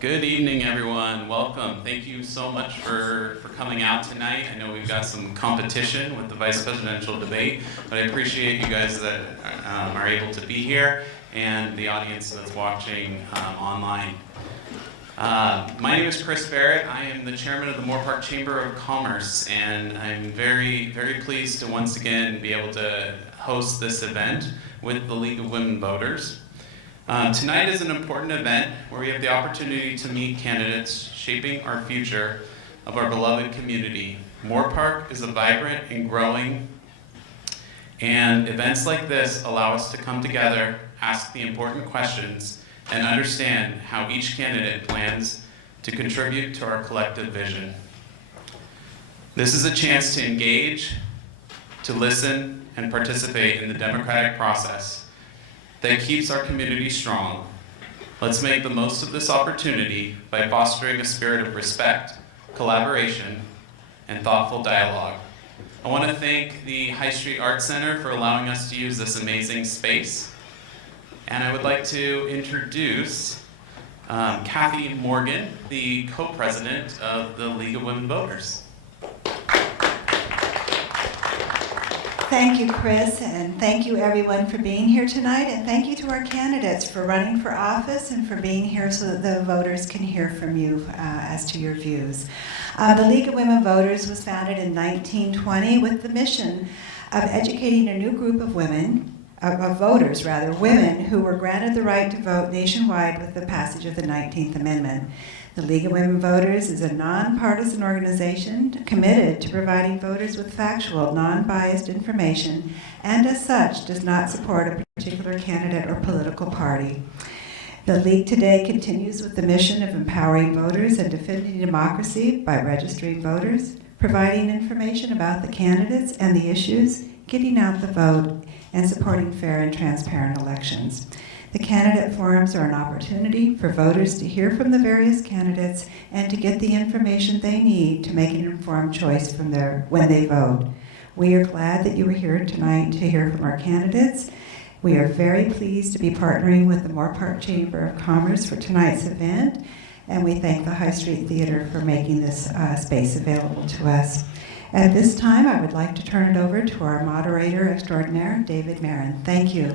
Good evening, everyone. Welcome. Thank you so much for coming out tonight. I know we've got some competition with the vice presidential debate, but I appreciate you guys that are able to be here and the audience that's watching online. My name is Chris Barrett. I am the chairman of the Moorpark Chamber of Commerce, and I'm very, very pleased to once again be able to host this event with the League of Women Voters. Tonight is an important event where we have the opportunity to meet candidates shaping our future of our beloved community. Moorpark is a vibrant and growing, and events like this allow us to come together, ask the important questions, and understand how each candidate plans to contribute to our collective vision. This is a chance to engage, to listen, and participate in the democratic process that keeps our community strong. Let's make the most of this opportunity by fostering a spirit of respect, collaboration, and thoughtful dialogue. I want to thank the High Street Arts Center for allowing us to use this amazing space. And I would like to introduce Kathy Morgan, the co-president of the League of Women Voters. Thank you, Chris, and thank you everyone for being here tonight, and thank you to our candidates for running for office and for being here so that the voters can hear from you as to your views. The League of Women Voters was founded in 1920 with the mission of educating a new group of women, women who were granted the right to vote nationwide with the passage of the 19th Amendment. The League of Women Voters is a nonpartisan organization committed to providing voters with factual, non-biased information, and as such does not support a particular candidate or political party. The League today continues with the mission of empowering voters and defending democracy by registering voters, providing information about the candidates and the issues, getting out the vote, and supporting fair and transparent elections. The candidate forums are an opportunity for voters to hear from the various candidates and to get the information they need to make an informed choice when they vote. We are glad that you are here tonight to hear from our candidates. We are very pleased to be partnering with the Moorpark Chamber of Commerce for tonight's event, and we thank the High Street Theater for making this space available to us. At this time, I would like to turn it over to our moderator extraordinaire, David Marin. Thank you.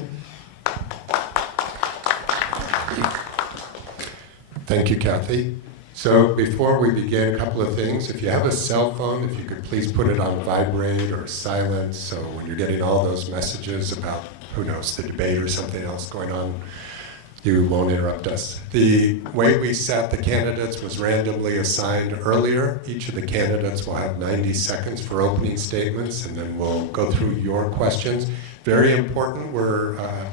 Thank you, Kathy. So before we begin, a couple of things. If you have a cell phone, if you could please put it on vibrate or silent, so when you're getting all those messages about, who knows, the debate or something else going on, you won't interrupt us. The way we set the candidates was randomly assigned earlier. Each of the candidates will have 90 seconds for opening statements, and then we'll go through your questions. Very important,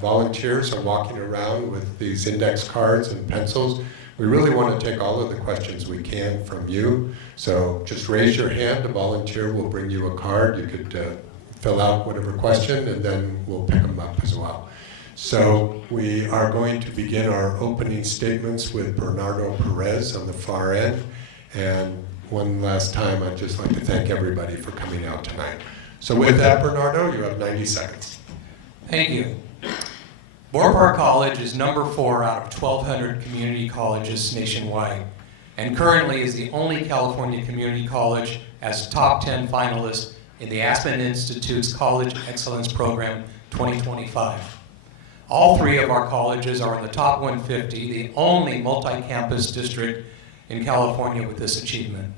volunteers are walking around with these index cards and pencils. We really want to take all of the questions we can from you. So just raise your hand, a volunteer will bring you a card. You could fill out whatever question, and then we'll pick them up as well. So we are going to begin our opening statements with Bernardo Perez on the far end. And one last time, I'd just like to thank everybody for coming out tonight. So with that, Bernardo, you have 90 seconds. Thank you. Moorpark College is number 4 out of 1,200 community colleges nationwide, and currently is the only California community college as top 10 finalist in the Aspen Institute's College Excellence Program 2025. All 3 of our colleges are in the top 150, the only multi-campus district in California with this achievement.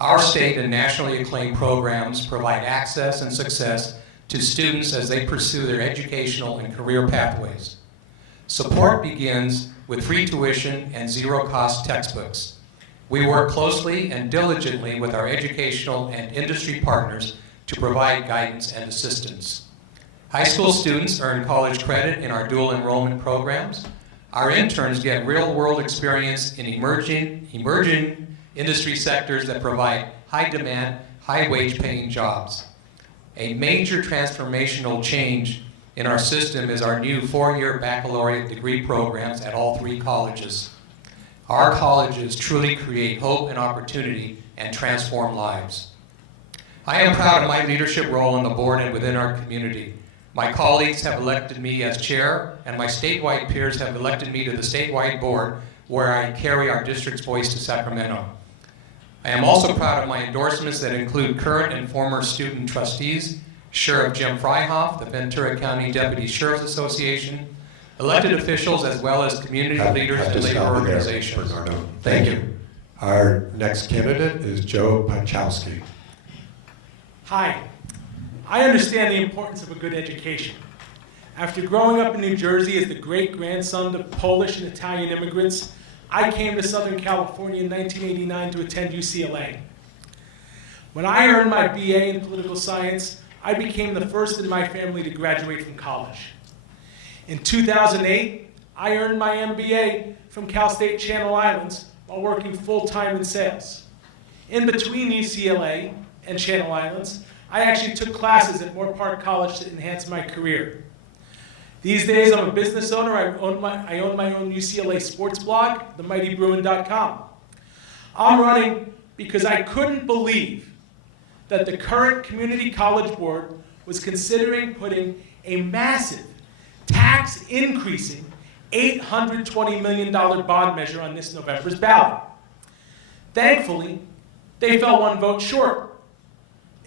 Our state and nationally acclaimed programs provide access and success to students as they pursue their educational and career pathways. Support begins with free tuition and zero-cost textbooks. We work closely and diligently with our educational and industry partners to provide guidance and assistance. High school students earn college credit in our dual enrollment programs. Our interns get real-world experience in emerging industry sectors that provide high-demand, high-wage paying jobs. A major transformational change in our system is our new 4-year baccalaureate degree programs at all 3 colleges. Our colleges truly create hope and opportunity and transform lives. I am proud of my leadership role on the board and within our community. My colleagues have elected me as chair, and my statewide peers have elected me to the statewide board where I carry our district's voice to Sacramento. I am also proud of my endorsements that include current and former student trustees, Sheriff Jim Freihoff, the Ventura County Deputy Sheriff's Association, elected officials, as well as community leaders and labor organizations. Bernardo. Thank you. Our next candidate is Joe Pachowski. Hi. I understand the importance of a good education. After growing up in New Jersey as the great-grandson of Polish and Italian immigrants, I came to Southern California in 1989 to attend UCLA. When I earned my BA in political science, I became the first in my family to graduate from college. In 2008, I earned my MBA from Cal State Channel Islands while working full-time in sales. In between UCLA and Channel Islands, I actually took classes at Moore Park College to enhance my career. These days, I'm a business owner. I own my own UCLA sports blog, themightybruin.com. I'm running because I couldn't believe that the current community college board was considering putting a massive tax increasing $820 million bond measure on this November's ballot. Thankfully, they fell one vote short.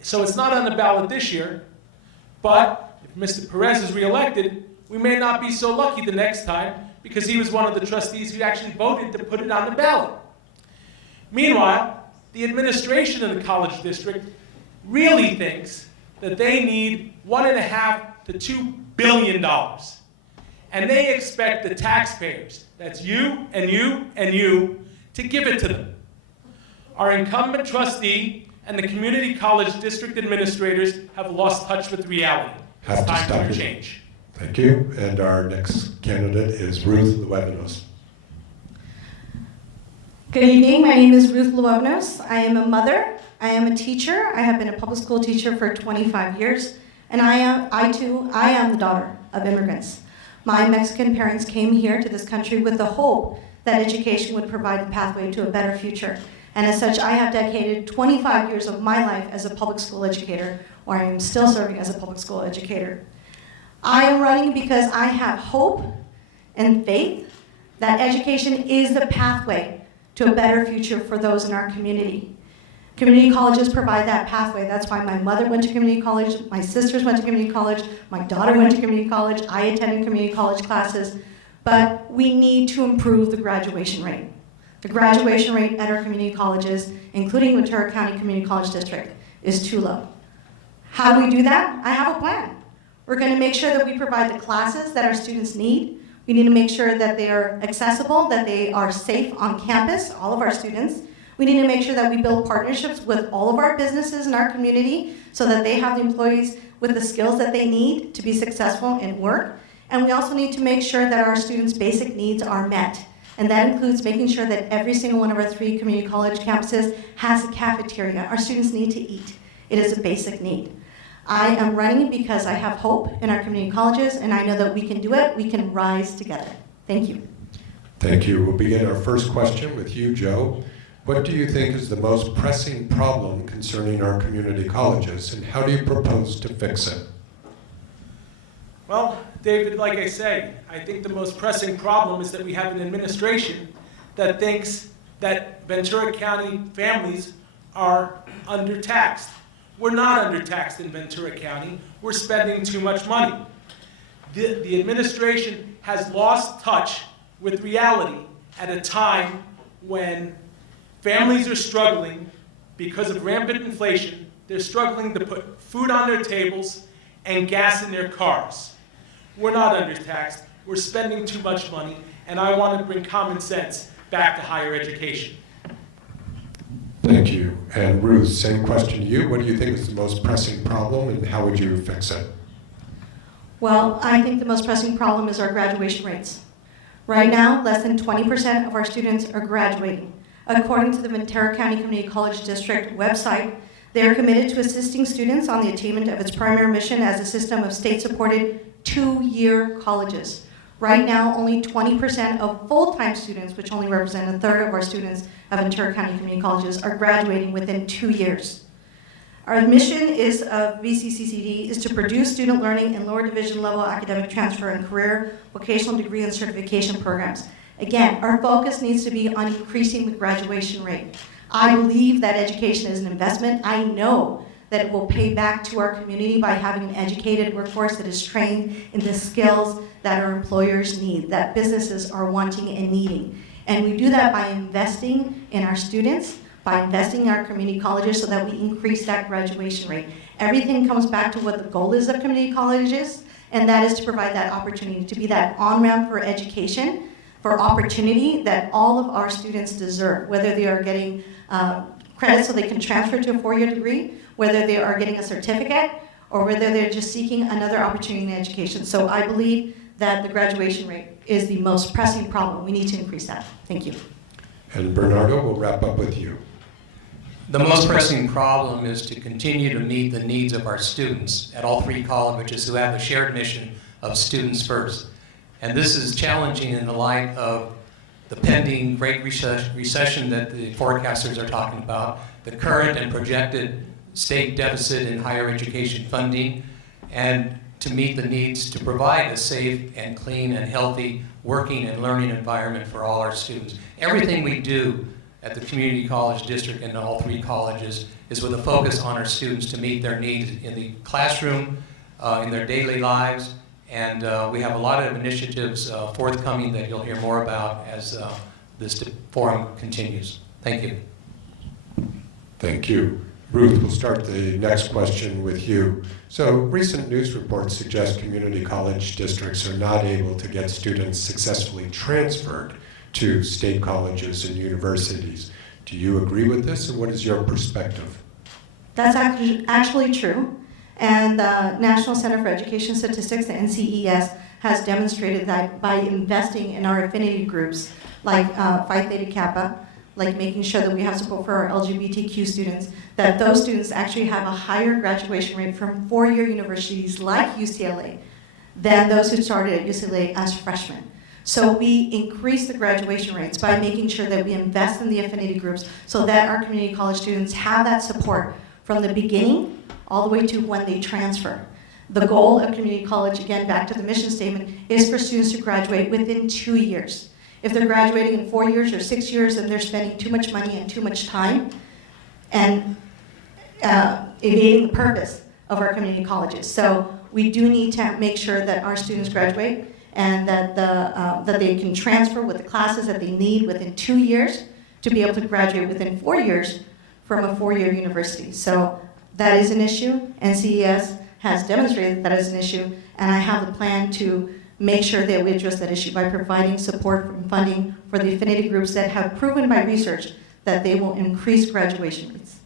So it's not on the ballot this year, but if Mr. Perez is reelected, we may not be so lucky the next time because he was one of the trustees who actually voted to put it on the ballot. Meanwhile, the administration of the college district really thinks that they need $1.5 to $2 billion. And they expect the taxpayers, that's you and you and you, to give it to them. Our incumbent trustee and the community college district administrators have lost touch with reality. It's time for a change. Thank you. And our next candidate is Ruth Luevanos. Good evening. My name is Ruth Luevanos. I am a mother. I am a teacher. I have been a public school teacher for 25 years. And I am the daughter of immigrants. My Mexican parents came here to this country with the hope that education would provide the pathway to a better future. And as such, I have dedicated 25 years of my life as a public school educator, or I am still serving as a public school educator. I am running because I have hope and faith that education is the pathway to a better future for those in our community. Community colleges provide that pathway. That's why my mother went to community college, my sisters went to community college, my daughter went to community college, I attended community college classes, but we need to improve the graduation rate. The graduation rate at our community colleges, including Ventura County Community College District, is too low. How do we do that? I have a plan. We're going to make sure that we provide the classes that our students need. We need to make sure that they are accessible, that they are safe on campus, all of our students. We need to make sure that we build partnerships with all of our businesses in our community so that they have the employees with the skills that they need to be successful in work. And we also need to make sure that our students' basic needs are met. And that includes making sure that every single one of our 3 community college campuses has a cafeteria. Our students need to eat. It is a basic need. I am running because I have hope in our community colleges, and I know that we can do it. We can rise together. Thank you. Thank you. We'll begin our first question with you, Joe. What do you think is the most pressing problem concerning our community colleges, and how do you propose to fix it? Well, David, like I say, I think the most pressing problem is that we have an administration that thinks that Ventura County families are undertaxed. We're not undertaxed in Ventura County. We're spending too much money. The administration has lost touch with reality at a time when families are struggling because of rampant inflation. They're struggling to put food on their tables and gas in their cars. We're not undertaxed. We're spending too much money, and I want to bring common sense back to higher education. Thank you. And Ruth, same question to you. What do you think is the most pressing problem, and how would you fix it? Well, I think the most pressing problem is our graduation rates. Right now, less than 20% of our students are graduating. According to the Ventura County Community College District website, they are committed to assisting students on the attainment of its primary mission as a system of state-supported 2-year colleges. Right now, only 20% of full-time students, which only represent a third of our students at Ventura County Community Colleges, are graduating within 2 years. Our mission of VCCCD is to produce student learning and lower division level academic transfer and career, vocational degree and certification programs. Again, our focus needs to be on increasing the graduation rate. I believe that education is an investment. I know that it will pay back to our community by having an educated workforce that is trained in the skills that our employers need, that businesses are wanting and needing. And we do that by investing in our students, by investing in our community colleges so that we increase that graduation rate. Everything comes back to what the goal is of community colleges, and that is to provide that opportunity, to be that on-ramp for education, for opportunity that all of our students deserve, whether they are getting credit so they can transfer to a four-year degree, whether they are getting a certificate, or whether they're just seeking another opportunity in education. So I believe that the graduation rate is the most pressing problem. We need to increase that. Thank you. And Bernardo, we'll wrap up with you. The most pressing problem is to continue to meet the needs of our students at all three colleges who have a shared mission of students first. And this is challenging in the light of the pending Great Recession that the forecasters are talking about, the current and projected state deficit in higher education funding, and to meet the needs to provide a safe and clean and healthy working and learning environment for all our students. Everything we do at the community college district and all three colleges is with a focus on our students to meet their needs in the classroom, in their daily lives, and we have a lot of initiatives forthcoming that you'll hear more about as this forum continues. Thank you. Thank you. Ruth, we'll start the next question with you. So recent news reports suggest community college districts are not able to get students successfully transferred to state colleges and universities. Do you agree with this, or what is your perspective? That's actually true. And the National Center for Education Statistics, the NCES, has demonstrated that by investing in our affinity groups, like Phi Theta Kappa, like making sure that we have support for our LGBTQ students, that those students actually have a higher graduation rate from four-year universities like UCLA than those who started at UCLA as freshmen. So we increase the graduation rates by making sure that we invest in the affinity groups so that our community college students have that support from the beginning all the way to when they transfer. The goal of community college, again, back to the mission statement, is for students to graduate within 2 years. If they're graduating in 4 years or 6 years, then they're spending too much money and too much time and evading the purpose of our community colleges. So we do need to make sure that our students graduate and that, that they can transfer with the classes that they need within 2 years to be able to graduate within 4 years from a four-year university. So that is an issue. NCES has demonstrated that is an issue, and I have the plan to make sure that we address that issue by providing support and funding for the affinity groups that have proven by research that they will increase graduation rates.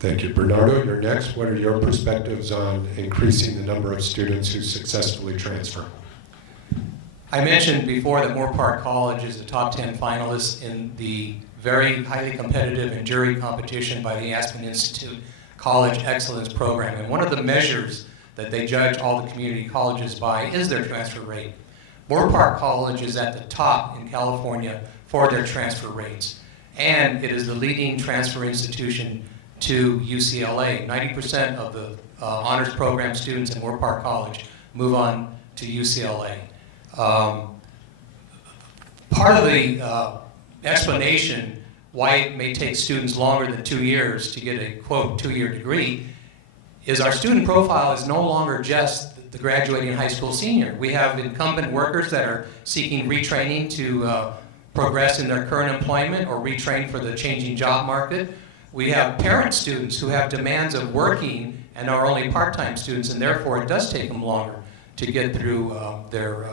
Thank you. Bernardo, you're next. What are your perspectives on increasing the number of students who successfully transfer? I mentioned before that Moore Park College is the top 10 finalists in the very highly competitive and jury competition by the Aspen Institute College Excellence Program. And one of the measures that they judge all the community colleges by is their transfer rate. Moore Park College is at the top in California for their transfer rates. And it is the leading transfer institution to UCLA. 90% of the honors program students in Moore Park College move on to UCLA. Part of the explanation why it may take students longer than 2 years to get a, quote, 2-year degree is our student profile is no longer just the graduating high school senior. We have incumbent workers that are seeking retraining to progress in their current employment or retrain for the changing job market. We have parent students who have demands of working and are only part-time students, and therefore it does take them longer to get through their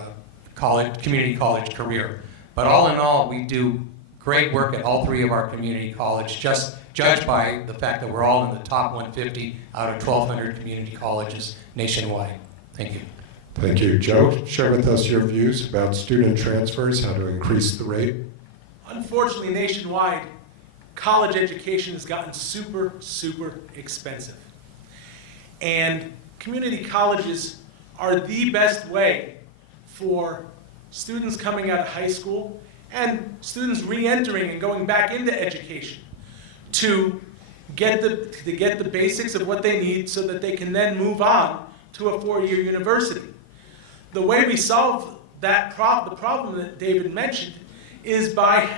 community college career. But all in all, we do great work at all three of our community colleges, just judged by the fact that we're all in the top 150 out of 1,200 community colleges nationwide. Thank you. Thank you. Joe, share with us your views about student transfers, how to increase the rate. Unfortunately, nationwide, college education has gotten super, super expensive. And community colleges are the best way for students coming out of high school and students re-entering and going back into education to get the basics of what they need so that they can then move on to a four-year university. The way we solve the problem that David mentioned is by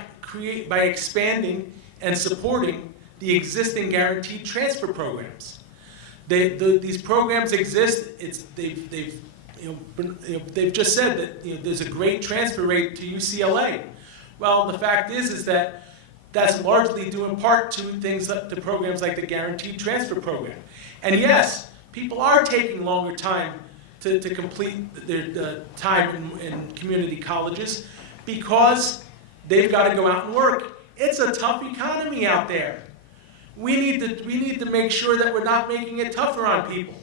expanding and supporting the existing guaranteed transfer programs. These programs exist. They've just said that there's a great transfer rate to UCLA. Well, the fact is that that's largely due in part to to programs like the guaranteed transfer program. And yes, people are taking longer time to complete their time in community colleges because they've got to go out and work. It's a tough economy out there. We need to make sure that we're not making it tougher on people.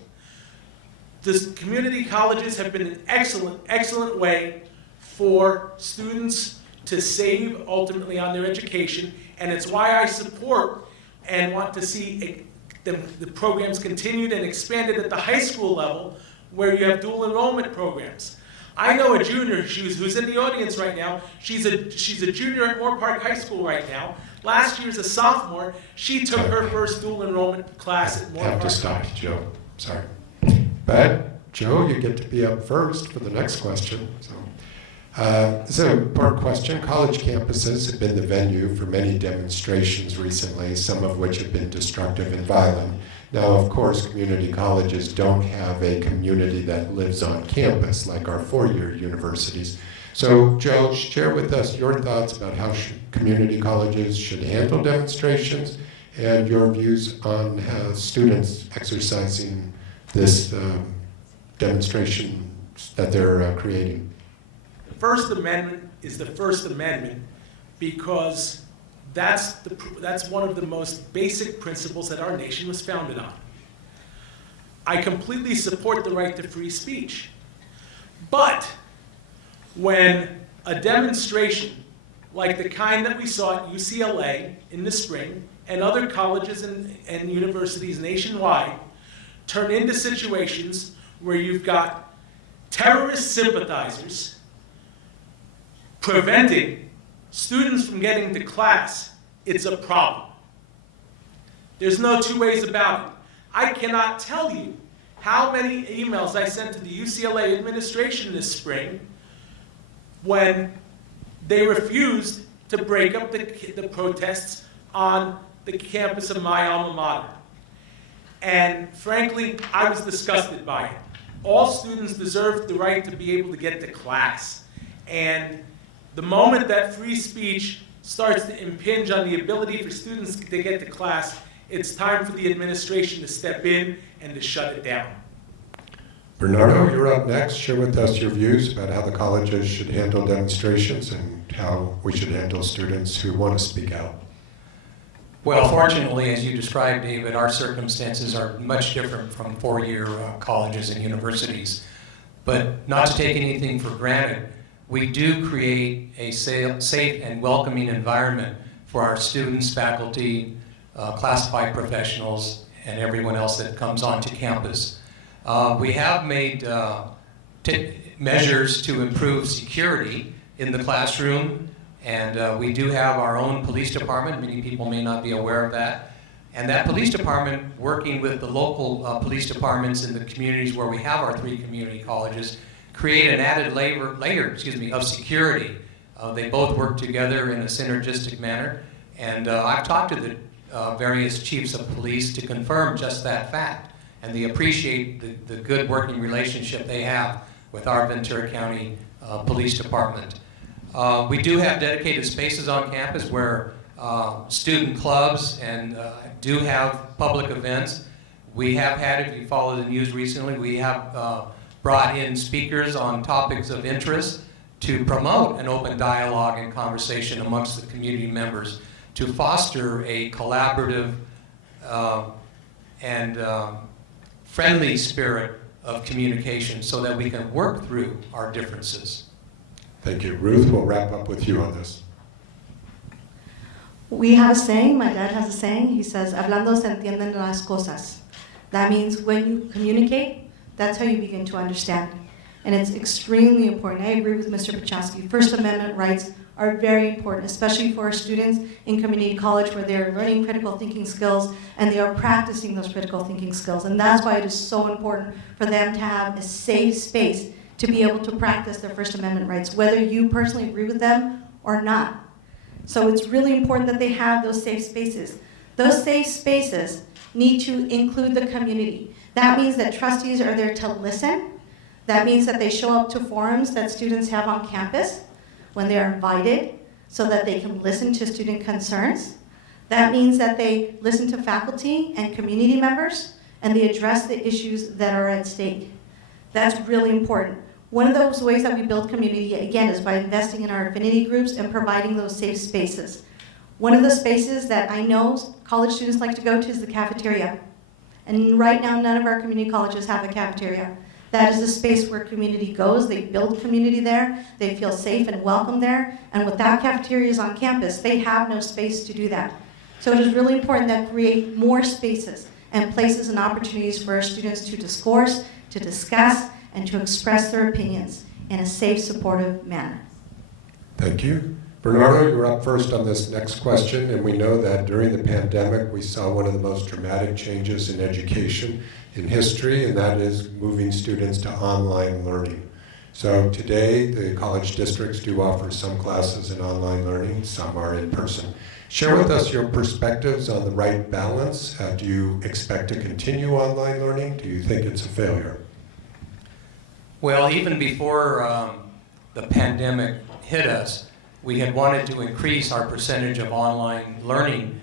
The community colleges have been an excellent way for students to save ultimately on their education, and it's why I support and want to see the programs continued and expanded at the high school level, where you have dual enrollment programs. I know a junior who's in the audience right now. She's a junior at Moore Park High School right now. Last year as a sophomore, she took her first dual enrollment class at Moore Park. Have to stop, Joe. Sorry. But Joe, you get to be up first for the next question. This is an important question. College campuses have been the venue for many demonstrations recently, some of which have been destructive and violent. Now, of course, community colleges don't have a community that lives on campus like our four-year universities. So, Joe, share with us your thoughts about how community colleges should handle demonstrations and your views on how students exercising this demonstration that they're creating. The First Amendment is the First Amendment because that's one of the most basic principles that our nation was founded on. I completely support the right to free speech. But when a demonstration like the kind that we saw at UCLA in the spring and other colleges and universities nationwide turn into situations where you've got terrorist sympathizers preventing students from getting to class, it's a problem. There's no two ways about it. I cannot tell you how many emails I sent to the UCLA administration this spring when they refused to break up the protests on the campus of my alma mater. And frankly, I was disgusted by it. All students deserve the right to be able to get to class. And the moment that free speech starts to impinge on the ability for students to get to class, it's time for the administration to step in and to shut it down. Bernardo, you're up next. Share with us your views about how the colleges should handle demonstrations and how we should handle students who want to speak out. Well, fortunately, as you described, David, our circumstances are much different from four-year colleges and universities. But not to take anything for granted, we do create a safe and welcoming environment for our students, faculty, classified professionals, and everyone else that comes onto campus. We have made measures to improve security in the classroom, and we do have our own police department. Many people may not be aware of that. And that police department, working with the local police departments in the communities where we have our 3 community colleges, create an added layer of security. They both work together in a synergistic manner. And I've talked to the various chiefs of police to confirm just that fact. And they appreciate the good working relationship they have with our Ventura County Police Department. We do have dedicated spaces on campus where student clubs and do have public events. We have had, if you follow the news recently, we have brought in speakers on topics of interest to promote an open dialogue and conversation amongst the community members to foster a collaborative and friendly spirit of communication so that we can work through our differences. Thank you. Ruth, we'll wrap up with you on this. We have a saying, my dad has a saying, he says, hablando se entienden las cosas. That means when you communicate, that's how you begin to understand. And it's extremely important. I agree with Mr. Pachowski. First Amendment rights are very important, especially for our students in community college where they're learning critical thinking skills and they are practicing those critical thinking skills. And that's why it is so important for them to have a safe space to be able to practice their First Amendment rights, whether you personally agree with them or not. So it's really important that they have those safe spaces. Those safe spaces need to include the community. That means that trustees are there to listen. That means that they show up to forums that students have on campus when they're invited so that they can listen to student concerns. That means that they listen to faculty and community members and they address the issues that are at stake. That's really important. One of those ways that we build community, again, is by investing in our affinity groups and providing those safe spaces. One of the spaces that I know college students like to go to is the cafeteria. And right now, none of our community colleges have a cafeteria. That is a space where community goes, they build community there, they feel safe and welcome there, and without cafeterias on campus, they have no space to do that. So it is really important that we create more spaces and places and opportunities for our students to discourse, to discuss, and to express their opinions in a safe, supportive manner. Thank you. Bernardo, you're up first on this next question, and we know that during the pandemic we saw one of the most dramatic changes in education in history, and that is moving students to online learning. So today the college districts do offer some classes in online learning, some are in person. Share with us your perspectives on the right balance. Do you expect to continue online learning? Do you think it's a failure? Well, even before the pandemic hit us, we had wanted to increase our percentage of online learning,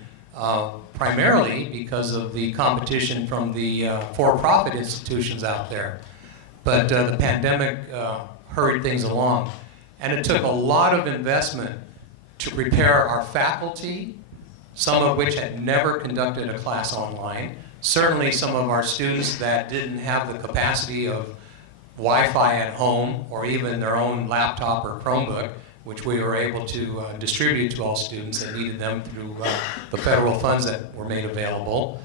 primarily because of the competition from the for-profit institutions out there. But the pandemic hurried things along, and it took a lot of investment to prepare our faculty, some of which had never conducted a class online, certainly some of our students that didn't have the capacity of Wi-Fi at home or even their own laptop or Chromebook, which we were able to distribute to all students that needed them through the federal funds that were made available.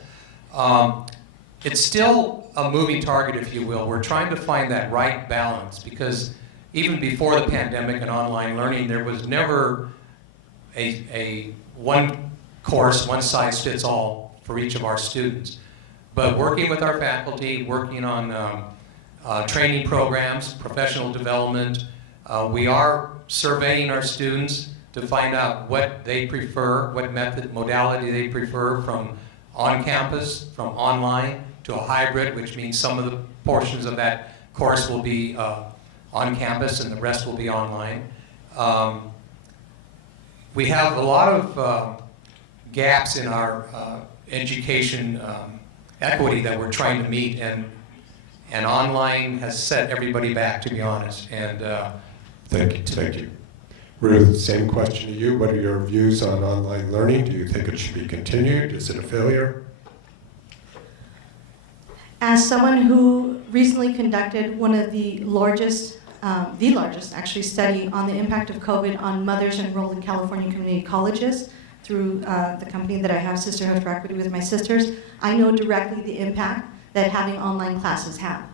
It's still a moving target, if you will. We're trying to find that right balance because even before the pandemic and online learning, there was never a one course, one size fits all for each of our students. But working with our faculty, working on training programs, professional development, we are surveying our students to find out what they prefer, what modality they prefer from on campus, from online to a hybrid, which means some of the portions of that course will be on campus and the rest will be online. We have a lot of gaps in our education equity that we're trying to meet, and online has set everybody back, to be honest. And Thank you. Ruth, same question to you. What are your views on online learning? Do you think it should be continued? Is it a failure? As someone who recently conducted one of the largest actually, study on the impact of COVID on mothers enrolled in California community colleges through the company that I have, Sisterhood for Equity with my sisters, I know directly the impact that having online classes have.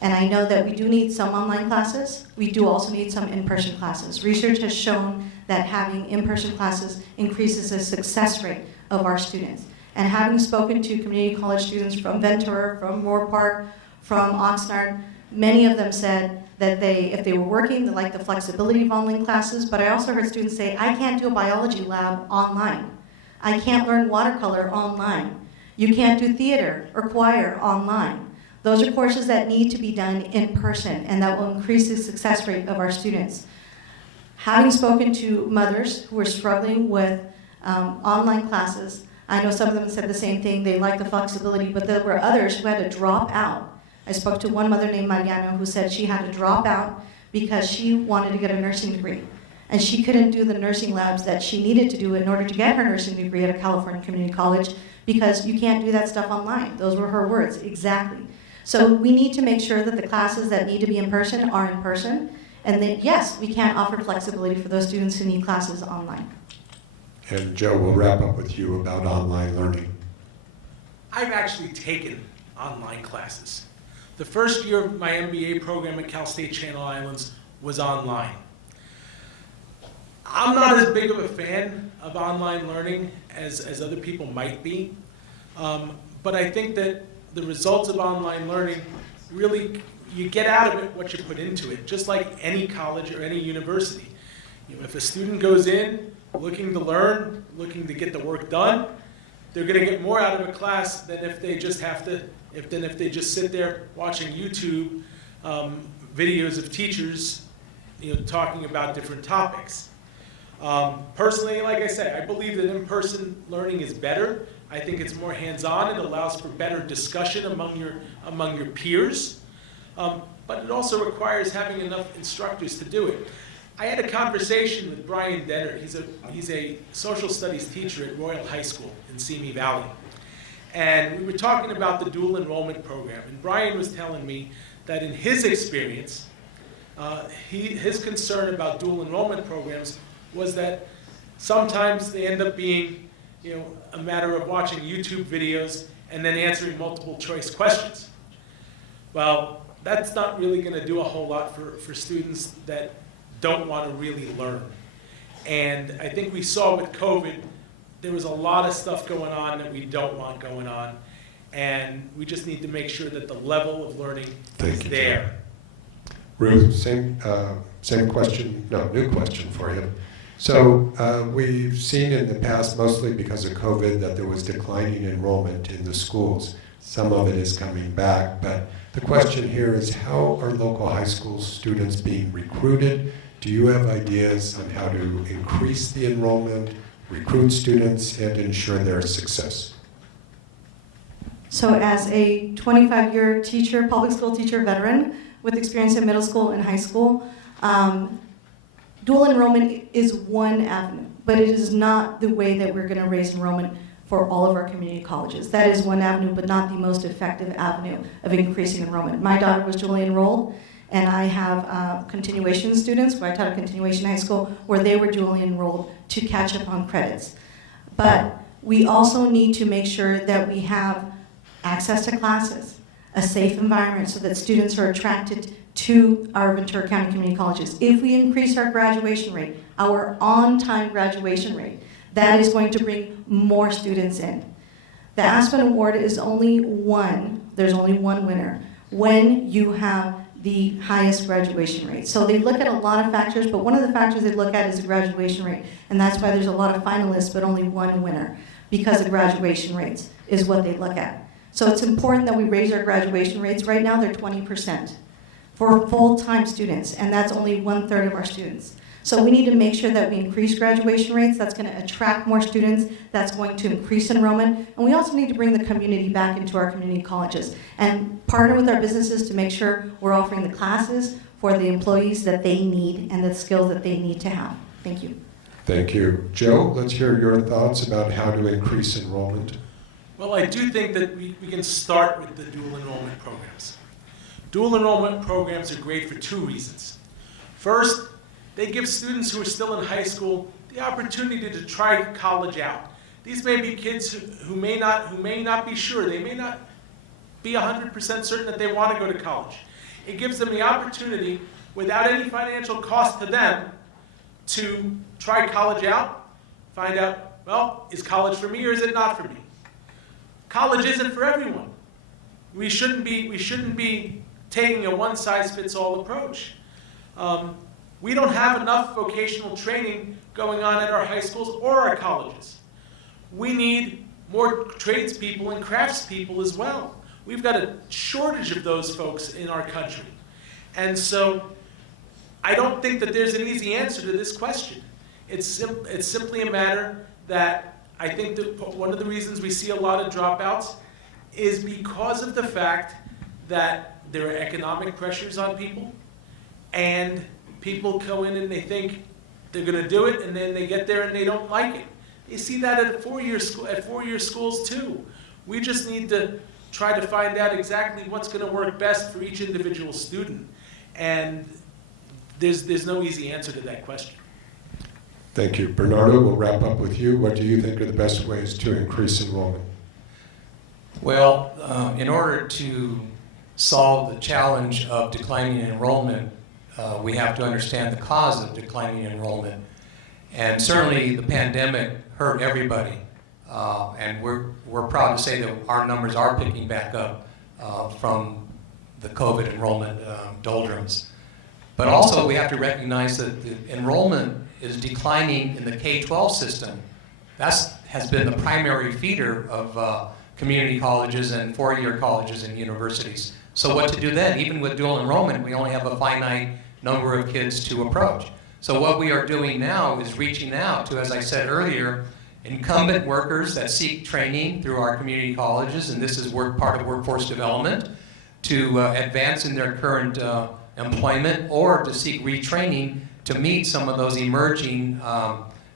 And I know that we do need some online classes. We do also need some in-person classes. Research has shown that having in-person classes increases the success rate of our students. And having spoken to community college students from Ventura, from Moore Park, from Oxnard, many of them said that if they were working, they liked the flexibility of online classes, but I also heard students say, I can't do a biology lab online. I can't learn watercolor online. You can't do theater or choir online. Those are courses that need to be done in person, and that will increase the success rate of our students. Having spoken to mothers who are struggling with online classes, I know some of them said the same thing, they like the flexibility, but there were others who had to drop out. I spoke to one mother named Mariana who said she had to drop out because she wanted to get a nursing degree. And she couldn't do the nursing labs that she needed to do in order to get her nursing degree at a California community college because you can't do that stuff online. Those were her words, exactly. So we need to make sure that the classes that need to be in person are in person, and that yes, we can offer flexibility for those students who need classes online. And Joe, we'll wrap up with you about online learning. I've actually taken online classes. The first year of my MBA program at Cal State Channel Islands was online. I'm not as big of a fan of online learning as other people might be, but I think that the results of online learning really you get out of it what you put into it, just like any college or any university. If a student goes in looking to learn, looking to get the work done, they're going to get more out of a class than if they just if they just sit there watching YouTube videos of teachers, talking about different topics. Personally, like I say, I believe that in-person learning is better. I think it's more hands-on. It allows for better discussion among your peers. But it also requires having enough instructors to do it. I had a conversation with Brian Denner. He's a social studies teacher at Royal High School in Simi Valley. And we were talking about the dual enrollment program. And Brian was telling me that in his experience, his concern about dual enrollment programs was that sometimes they end up being a matter of watching YouTube videos and then answering multiple choice questions. Well, that's not really going to do a whole lot for students that don't want to really learn. And I think we saw with COVID, there was a lot of stuff going on that we don't want going on. And we just need to make sure that the level of learning is there. Ruth, same question, no, new question for you. So we've seen in the past, mostly because of COVID, that there was declining enrollment in the schools. Some of it is coming back, but the question here is, how are local high school students being recruited? Do you have ideas on how to increase the enrollment, recruit students, and ensure their success? So as a 25-year teacher, public school teacher veteran with experience in middle school and high school, dual enrollment is one avenue, but it is not the way that we're going to raise enrollment for all of our community colleges. That is one avenue, but not the most effective avenue of increasing enrollment. My daughter was dually enrolled, and I have continuation students where I taught a continuation high school where they were dually enrolled to catch up on credits. But we also need to make sure that we have access to classes, a safe environment so that students are attracted to our Ventura County community colleges. If we increase our graduation rate, our on-time graduation rate, that is going to bring more students in. The Aspen Award is only one, there's only one winner, when you have the highest graduation rate. So they look at a lot of factors, but one of the factors they look at is the graduation rate. And that's why there's a lot of finalists, but only one winner, because of graduation rates is what they look at. So it's important that we raise our graduation rates. Right now they're 20% for full-time students, and that's only 1/3 of our students. So we need to make sure that we increase graduation rates. That's going to attract more students. That's going to increase enrollment. And we also need to bring the community back into our community colleges and partner with our businesses to make sure we're offering the classes for the employees that they need and the skills that they need to have. Thank you. Thank you. Joe, let's hear your thoughts about how to increase enrollment. Well, I do think that we can start with the dual enrollment programs. Dual enrollment programs are great for two reasons. First, they give students who are still in high school the opportunity to try college out. These may be kids who may not be sure. They may not be 100% certain that they want to go to college. It gives them the opportunity, without any financial cost to them, to try college out, find out, well, is college for me or is it not for me? College isn't for everyone. We shouldn't be taking a one-size-fits-all approach. We don't have enough vocational training going on at our high schools or our colleges. We need more tradespeople and craftspeople as well. We've got a shortage of those folks in our country. And so I don't think that there's an easy answer to this question. It's simply a matter that I think that one of the reasons we see a lot of dropouts is because of the fact that there are economic pressures on people, and people go in and they think they're going to do it, and then they get there and they don't like it. You see that at four-year schools too. We just need to try to find out exactly what's going to work best for each individual student, and there's no easy answer to that question. Thank you. Bernardo, we'll wrap up with you. What do you think are the best ways to increase enrollment? Well, in order to solve the challenge of declining enrollment, we have to understand the cause of declining enrollment. And certainly the pandemic hurt everybody. And we're proud to say that our numbers are picking back up from the COVID enrollment doldrums. But also we have to recognize that the enrollment is declining in the K-12 system. That has been the primary feeder of community colleges and four-year colleges and universities. So what to do then? Even with dual enrollment, we only have a finite number of kids to approach. So what we are doing now is reaching out to, as I said earlier, incumbent workers that seek training through our community colleges, and this is part of workforce development, to advance in their current employment or to seek retraining to meet some of those emerging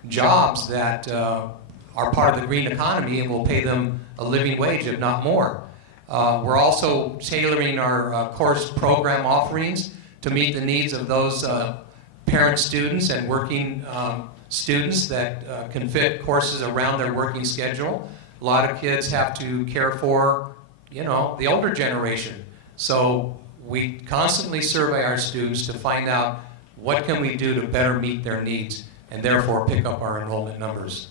jobs that are part of the green economy and will pay them a living wage, if not more. We're also tailoring our course program offerings to meet the needs of those parent students and working students that can fit courses around their working schedule. A lot of kids have to care for, the older generation. So we constantly survey our students to find out what can we do to better meet their needs and therefore pick up our enrollment numbers.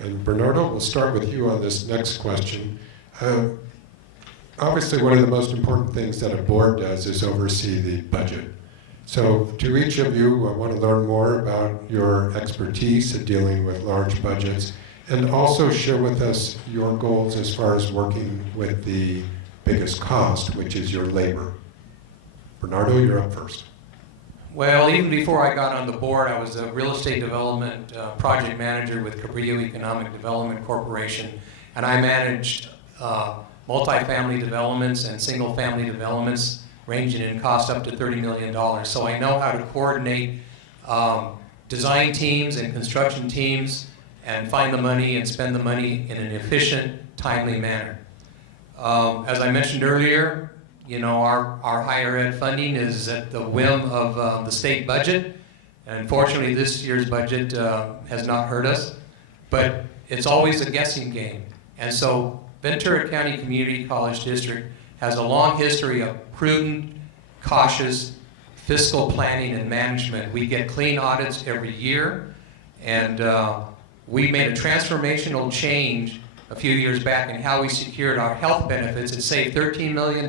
And Bernardo, we'll start with you on this next question. Obviously, one of the most important things that a board does is oversee the budget. So to each of you, I want to learn more about your expertise in dealing with large budgets, and also share with us your goals as far as working with the biggest cost, which is your labor. Bernardo, you're up first. Well, even before I got on the board, I was a real estate development project manager with Cabrillo Economic Development Corporation, and I managed multifamily developments and single-family developments ranging in cost up to $30 million. So I know how to coordinate design teams and construction teams and find the money and spend the money in an efficient, timely manner. As I mentioned earlier, our higher ed funding is at the whim of the state budget. And unfortunately, this year's budget has not hurt us, but it's always a guessing game. And so Ventura County Community College District has a long history of prudent, cautious fiscal planning and management. We get clean audits every year, and we made a transformational change a few years back in how we secured our health benefits. It saved $13 million,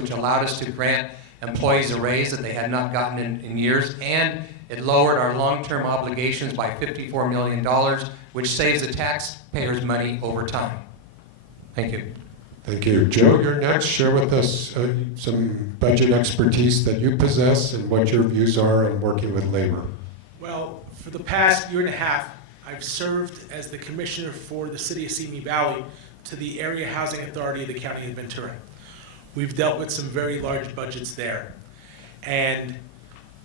which allowed us to grant employees a raise that they had not gotten in years, and it lowered our long-term obligations by $54 million, which saves the taxpayers money over time. Thank you. Thank you. Joe, you're next. Share with us some budget expertise that you possess and what your views are on working with labor. Well, for the past year and a half, I've served as the commissioner for the city of Simi Valley to the Area Housing Authority of the County of Ventura. We've dealt with some very large budgets there. And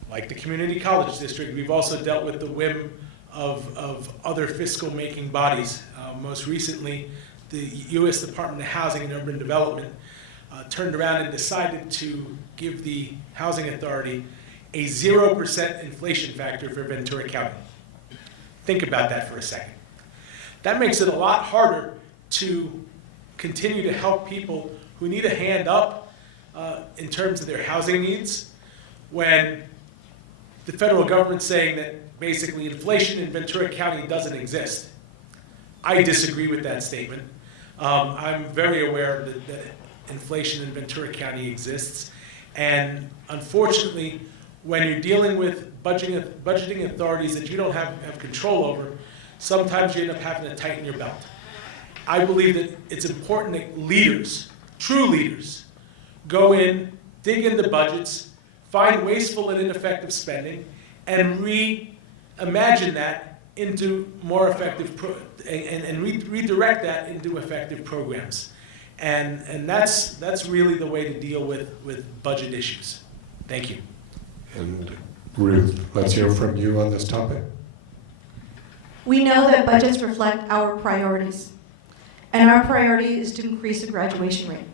like the Community College District, we've also dealt with the whim of other fiscal making bodies. Most recently, the U.S. Department of Housing and Urban Development turned around and decided to give the Housing Authority a 0% inflation factor for Ventura County. Think about that for a second. That makes it a lot harder to continue to help people who need a hand up in terms of their housing needs when the federal government's saying that basically inflation in Ventura County doesn't exist. I disagree with that statement. I'm very aware that inflation in Ventura County exists, and unfortunately, when you're dealing with budgeting authorities that you don't have control over, sometimes you end up having to tighten your belt. I believe that it's important that leaders, true leaders, go in, dig into budgets, find wasteful and ineffective spending, and reimagine that into more effective, redirect that into effective programs. And that's really the way to deal with budget issues. Thank you. And Ruth, let's hear from you on this topic. We know that budgets reflect our priorities, and our priority is to increase the graduation rate.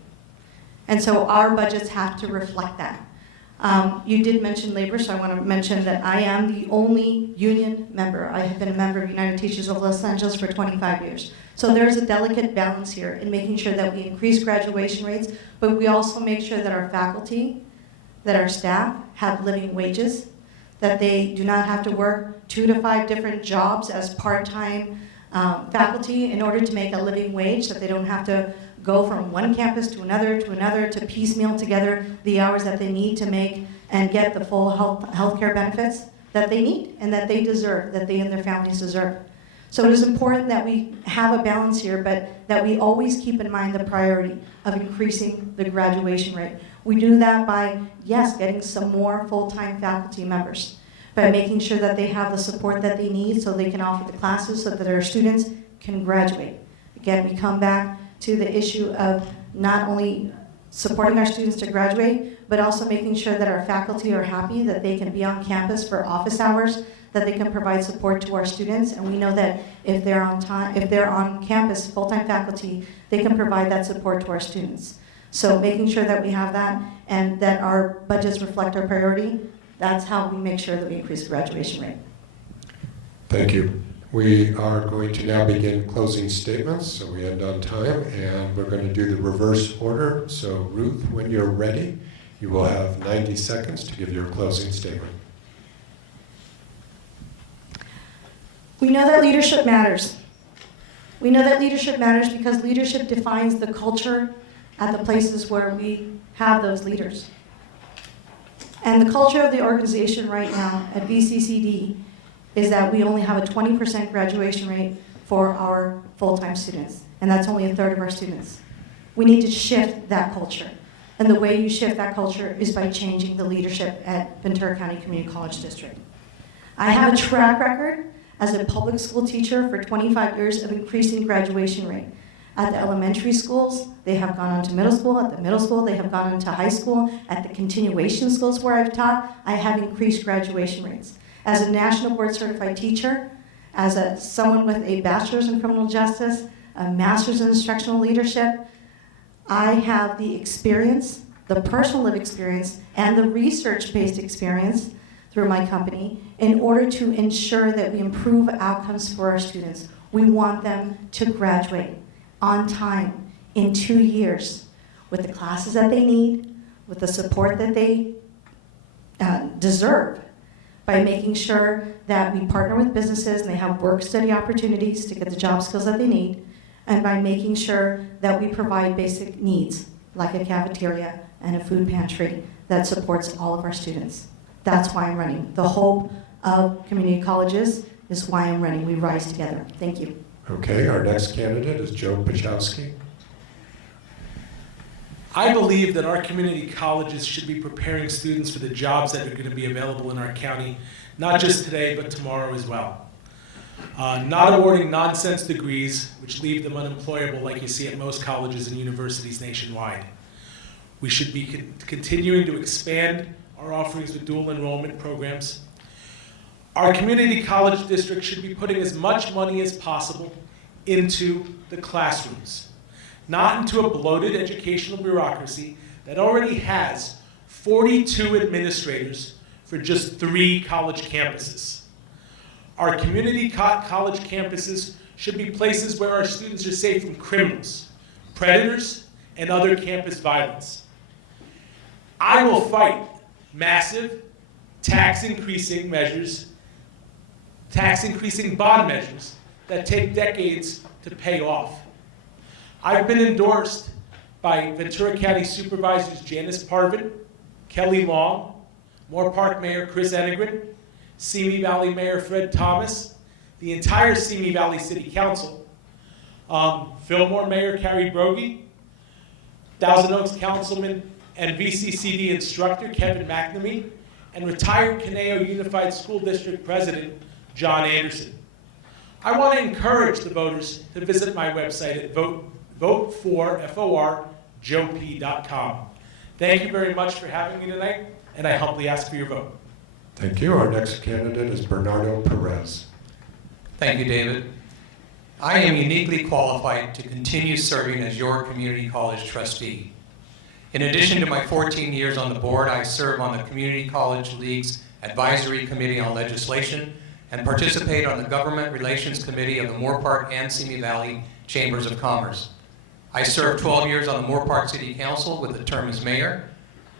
And so our budgets have to reflect that. You did mention labor, so I want to mention that I am the only union member. I have been a member of United Teachers of Los Angeles for 25 years. So there's a delicate balance here in making sure that we increase graduation rates, but we also make sure that our faculty, that our staff have living wages, that they do not have to work 2 to 5 different jobs as part-time faculty in order to make a living wage, that they don't have to go from one campus to another, to piecemeal together the hours that they need to make and get the full healthcare benefits that they need and that they deserve, that they and their families deserve. So it is important that we have a balance here, but that we always keep in mind the priority of increasing the graduation rate. We do that by, yes, getting some more full-time faculty members, by making sure that they have the support that they need so they can offer the classes so that their students can graduate. Again, we come back to the issue of not only supporting our students to graduate, but also making sure that our faculty are happy, that they can be on campus for office hours, that they can provide support to our students. And we know that if they're on campus, full-time faculty, they can provide that support to our students. So making sure that we have that and that our budgets reflect our priority, that's how we make sure that we increase the graduation rate. Thank you. We are going to now begin closing statements, so we end on time, and we're going to do the reverse order. So Ruth, when you're ready, you will have 90 seconds to give your closing statement. We know that leadership matters. We know that leadership matters because leadership defines the culture at the places where we have those leaders. And the culture of the organization right now at VCCD is that we only have a 20% graduation rate for our full-time students, and that's only a third of our students. We need to shift that culture. And the way you shift that culture is by changing the leadership at Ventura County Community College District. I have a track record as a public school teacher for 25 years of increasing graduation rate. At the elementary schools, they have gone on to middle school. At the middle school, they have gone into high school. At the continuation schools where I've taught, I have increased graduation rates. As a national board certified teacher, as someone with a bachelor's in criminal justice, a master's in instructional leadership, I have the experience, the personal lived experience, and the research-based experience through my company in order to ensure that we improve outcomes for our students. We want them to graduate on time in 2 years with the classes that they need, with the support that they deserve, by making sure that we partner with businesses and they have work-study opportunities to get the job skills that they need, and by making sure that we provide basic needs like a cafeteria and a food pantry that supports all of our students. That's why I'm running. The hope of community colleges is why I'm running. We rise together. Thank you. Okay, our next candidate is Joe Pachowski. I believe that our community colleges should be preparing students for the jobs that are going to be available in our county, not just today, but tomorrow as well. Not awarding nonsense degrees, which leave them unemployable like you see at most colleges and universities nationwide. We should be continuing to expand our offerings with dual enrollment programs. Our community college district should be putting as much money as possible into the classrooms, not into a bloated educational bureaucracy that already has 42 administrators for just 3 college campuses. Our community college campuses should be places where our students are safe from criminals, predators, and other campus violence. I will fight massive tax increasing bond measures that take decades to pay off. I've been endorsed by Ventura County Supervisors Janice Parvin, Kelly Long, Moore Park Mayor Chris Enegren, Simi Valley Mayor Fred Thomas, the entire Simi Valley City Council, Fillmore Mayor Carrie Brogy, Thousand Oaks Councilman and VCCD instructor Kevin McNamee, and retired Caneo Unified School District President John Anderson. I want to encourage the voters to visit my website at vote4joep.com. Thank you very much for having me tonight, and I humbly ask for your vote. Thank you. Our next candidate is Bernardo Perez. Thank you, David. I am uniquely qualified to continue serving as your community college trustee. In addition to my 14 years on the board, I serve on the Community College League's Advisory Committee on Legislation and participate on the Government Relations Committee of the Moore Park and Simi Valley Chambers of Commerce. I served 12 years on the Moore Park City Council with a term as mayor.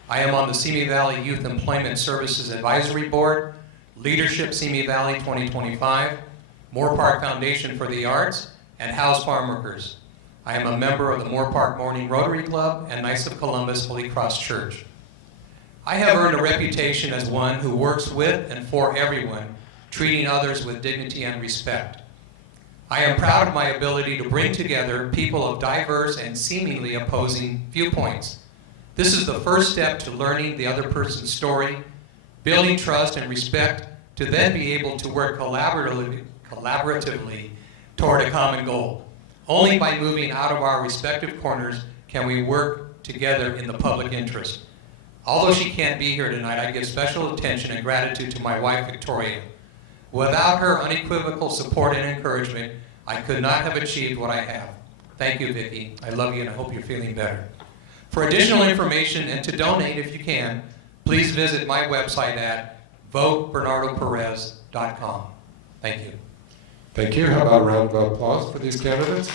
I am on the Simi Valley Youth Employment Services Advisory Board, Leadership Simi Valley 2025, Moore Park Foundation for the Arts, and House Farm Workers. I am a member of the Moore Park Morning Rotary Club and Knights of Columbus Holy Cross Church. I have earned a reputation as one who works with and for everyone, treating others with dignity and respect. I am proud of my ability to bring together people of diverse and seemingly opposing viewpoints. This is the first step to learning the other person's story, building trust and respect, to then be able to work collaboratively toward a common goal. Only by moving out of our respective corners can we work together in the public interest. Although she can't be here tonight, I give special attention and gratitude to my wife, Victoria. Without her unequivocal support and encouragement, I could not have achieved what I have. Thank you, Vicki. I love you and I hope you're feeling better. For additional information and to donate if you can, please visit my website at votebernardoperez.com. Thank you. Thank you. How about a round of applause for these candidates?